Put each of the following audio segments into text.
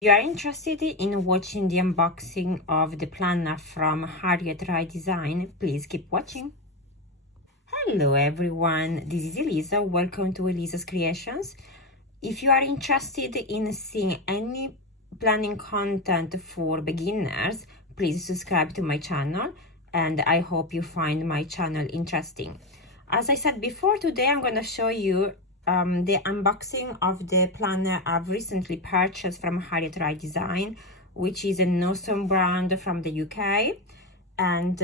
you are interested in watching the unboxing of the planner from Harriet Weight Designs, please keep watching. Hello everyone, this is Elisa. Welcome to Elisa's Creations. If you are interested in seeing any planning content for beginners, please subscribe to my channel, and I hope you find my channel interesting. As I said before, today I'm going to show you the unboxing of the planner I've recently purchased from Harriet Weight Designs, which is an awesome brand from the UK. And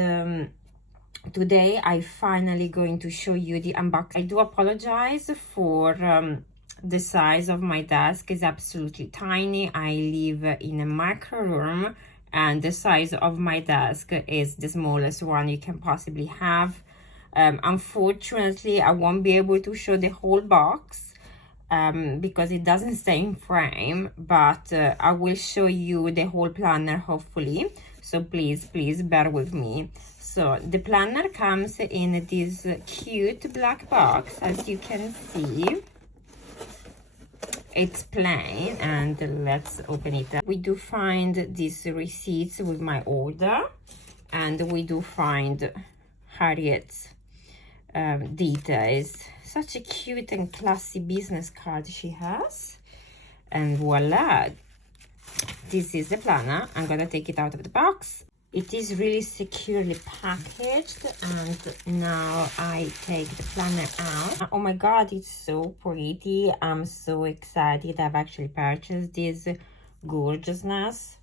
today I finally going to show you the unboxing. I do apologize for the size of my desk is absolutely tiny. I live in a micro room and the size of my desk is the smallest one you can possibly have. Unfortunately, I won't be able to show the whole box because it doesn't stay in frame, but I will show you the whole planner hopefully. So please bear with me. So the planner comes in this cute black box, as you can see. It's plain, and let's open it up. We do find these receipts with my order, and we do find Harriet's details. Such a cute and classy business card she has, and voila, this is the planner. I'm gonna take it out of the box. It is really securely packaged, and now I take the planner out. Oh my god, it's so pretty. I'm so excited. I've actually purchased this gorgeousness.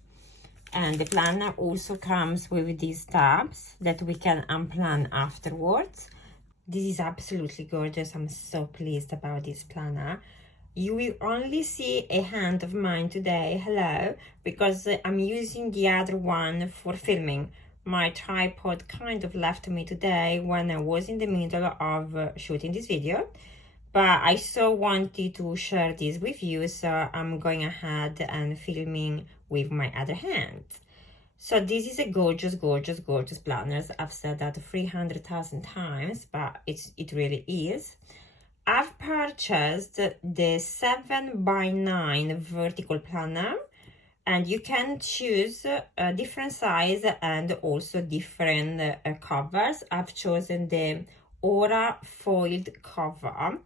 And the planner also comes with these tabs that we can unplan afterwards. This is absolutely gorgeous. I'm so pleased about this planner. You will only see a hand of mine today, hello, because I'm using the other one for filming. My tripod kind of left me today when I was in the middle of shooting this video, but I so wanted to share this with you, so I'm going ahead and filming with my other hand. So this is a gorgeous planner. I've said that 300,000 times, but it really is. I've purchased the 7x9 vertical planner, and you can choose a different size and also different covers. I've chosen the Aura foiled cover,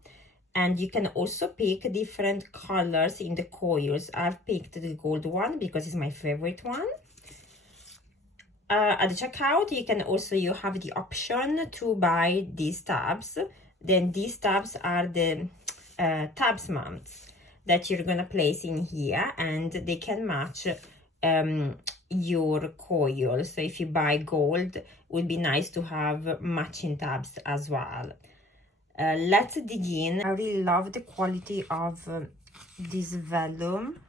and you can also pick different colors in the coils. I've picked the gold one because it's my favorite one. At the checkout, you have the option to buy these tabs. Then these tabs are the tabs mounts that you're gonna place in here, and they can match your coil. So if you buy gold, it would be nice to have matching tabs as well. Let's dig in. I really love the quality of this vellum,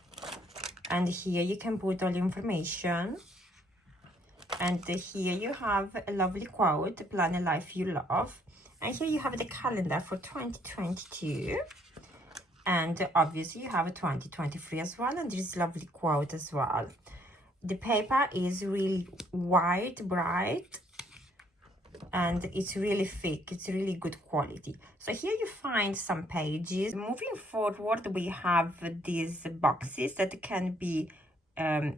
and here you can put all the information. And here you have a lovely quote, plan a life you love. And here you have the calendar for 2022. And obviously you have a 2023 as well. And this lovely quote as well. The paper is really white, bright. And it's really thick. It's really good quality. So here you find some pages. Moving forward, we have these boxes that can be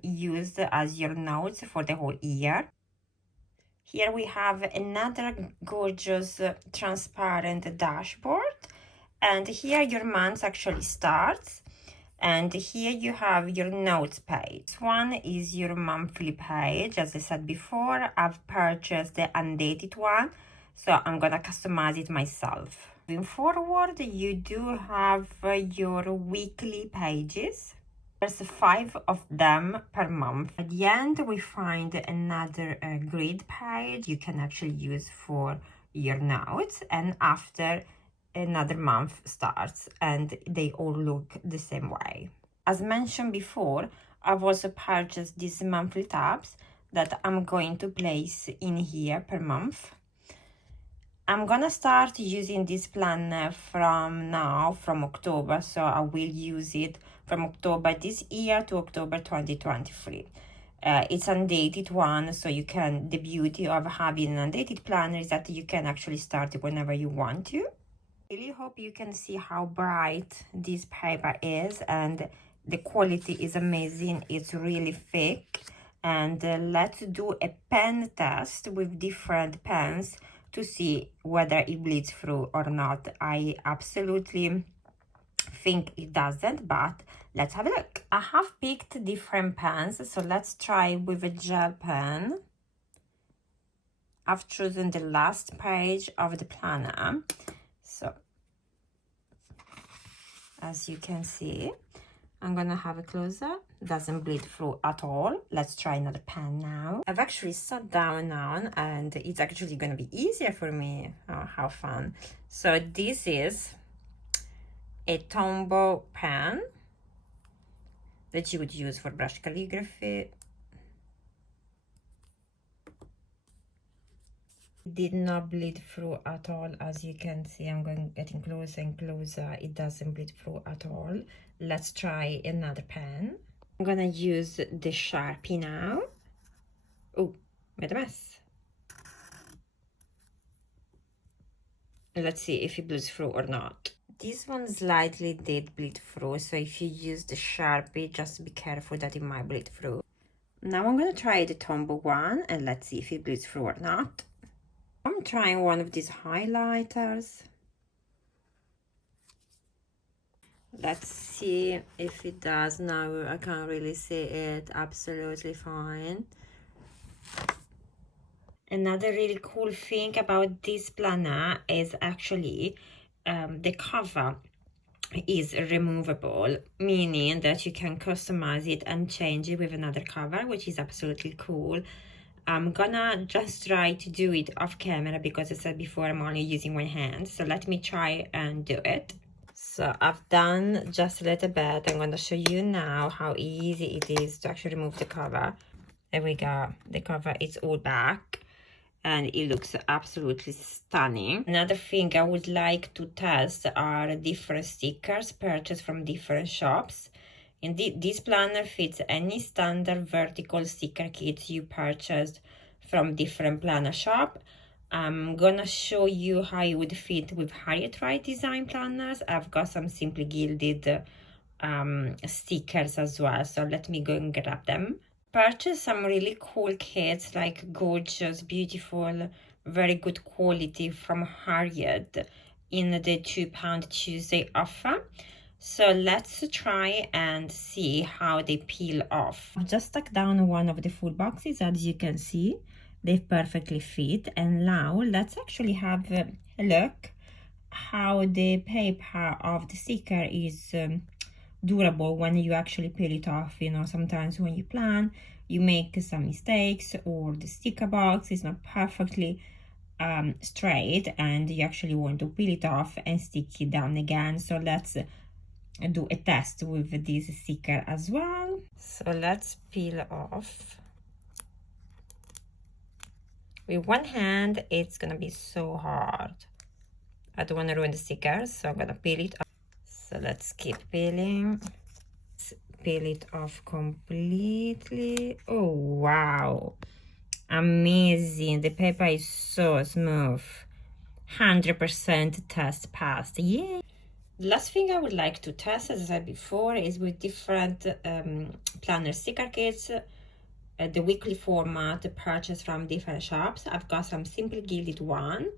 used as your notes for the whole year. Here we have another gorgeous transparent dashboard, and here your month actually starts, and here you have your notes page. This one is your monthly page. As I said before, I've purchased the undated one, so I'm gonna customize it myself. Moving forward, you do have your weekly pages. There's 5 of them per month. At the end, we find another grid page you can actually use for your notes, and after another month starts, and they all look the same way. As mentioned before, I've also purchased these monthly tabs that I'm going to place in here per month. I'm gonna start using this planner from October, so I will use it from October this year to October 2023. It's undated one, so you can, the beauty of having an undated planner is that you can actually start it whenever you want to. I really hope you can see how bright this paper is, and the quality is amazing. It's really thick. And let's do a pen test with different pens to see whether it bleeds through or not. I absolutely think it doesn't, but let's have a look. I have picked different pens, so let's try with a gel pen. I've chosen the last page of the planner. So as you can see, I'm gonna have a close-up. Doesn't bleed through at all. Let's try another pen now. I've actually sat down now and it's actually gonna be easier for me. Oh, how fun. So this is a Tombow pen that you would use for brush calligraphy. It did not bleed through at all. As you can see, I'm getting closer and closer. It doesn't bleed through at all. Let's try another pen. I'm gonna use the Sharpie now. Oh, made a mess. Let's see if it bleeds through or not. This one slightly did bleed through, so if you use the Sharpie, just be careful that it might bleed through. Now I'm gonna try the Tombow one and let's see if it bleeds through or not. I'm trying one of these highlighters. Let's see if it does. No, I can't really see it. Absolutely fine. Another really cool thing about this planner is actually the cover is removable, meaning that you can customize it and change it with another cover, which is absolutely cool. I'm gonna just try to do it off camera because I said before I'm only using one hand, so let me try and do it. So I've done just a little bit. I'm gonna show you now how easy it is to actually remove the cover. There we go, the cover is all back and it looks absolutely stunning. Another thing I would like to test are different stickers purchased from different shops. And this planner fits any standard vertical sticker kits you purchased from different planner shop. I'm gonna show you how it would fit with Harriet Weight Design planners. I've got some Simply Gilded stickers as well, so let me go and grab them. Purchase some really cool kits, like gorgeous, beautiful, very good quality from Harriet in the £2 Tuesday offer. So let's try and see how they peel off. I've just stuck down one of the full boxes. As you can see, they perfectly fit. And now let's actually have a look how the paper of the sticker is durable when you actually peel it off. You know, sometimes when you plan, you make some mistakes or the sticker box is not perfectly straight and you actually want to peel it off and stick it down again. So let's do a test with this sticker as well. So let's peel off. With one hand, it's gonna be so hard. I don't want to ruin the sticker, so I'm gonna peel it off. So let's keep peeling. Let's peel it off completely. Oh, wow. Amazing. The paper is so smooth. 100% test passed. Yay! The last thing I would like to test, as I said before, is with different planner sticker kits, the weekly format purchased from different shops. I've got some Simply Gilded one,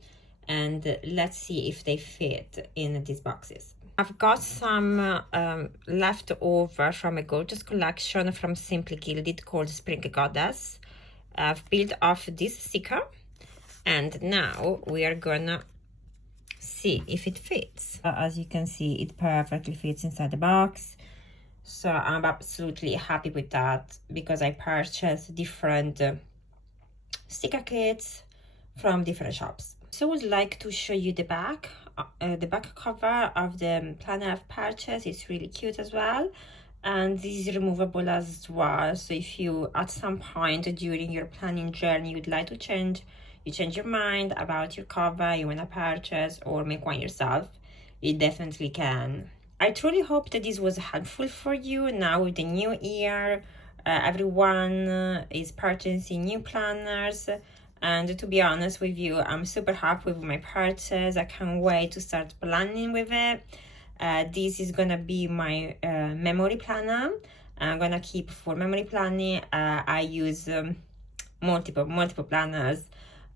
and let's see if they fit in these boxes. I've got some left over from a gorgeous collection from Simply Gilded called Spring Goddess. I've peeled off this sticker, and now we are gonna see if it fits. As you can see, it perfectly fits inside the box, so I'm absolutely happy with that because I purchased different sticker kits from different shops. So I would like to show you the back cover of the planner I've purchased. It's really cute as well, and this is removable as well. So if you at some point during your planning journey you'd like to change your mind about your cover you want to purchase or make one yourself, you definitely can. I truly hope that this was helpful for you. Now with the new year, everyone is purchasing new planners, and to be honest with you, I'm super happy with my purchase. I can't wait to start planning with it. This is gonna be my memory planner. I'm gonna keep for memory planning. I use multiple planners.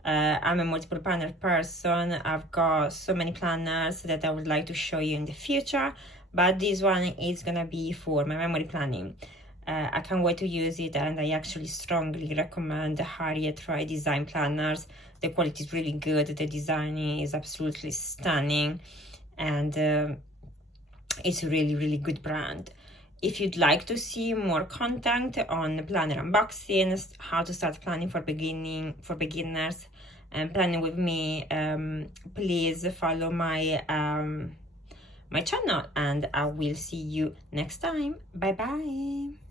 I'm a multiple planner person. I've got so many planners that I would like to show you in the future, but this one is gonna be for my memory planning. I can't wait to use it, and I actually strongly recommend the Harriet Weight Design planners. The quality is really good, the design is absolutely stunning, and it's a really good brand. If you'd like to see more content on planner unboxings, how to start planning for beginners, and planning with me, please follow my my channel, and I will see you next time. Bye bye.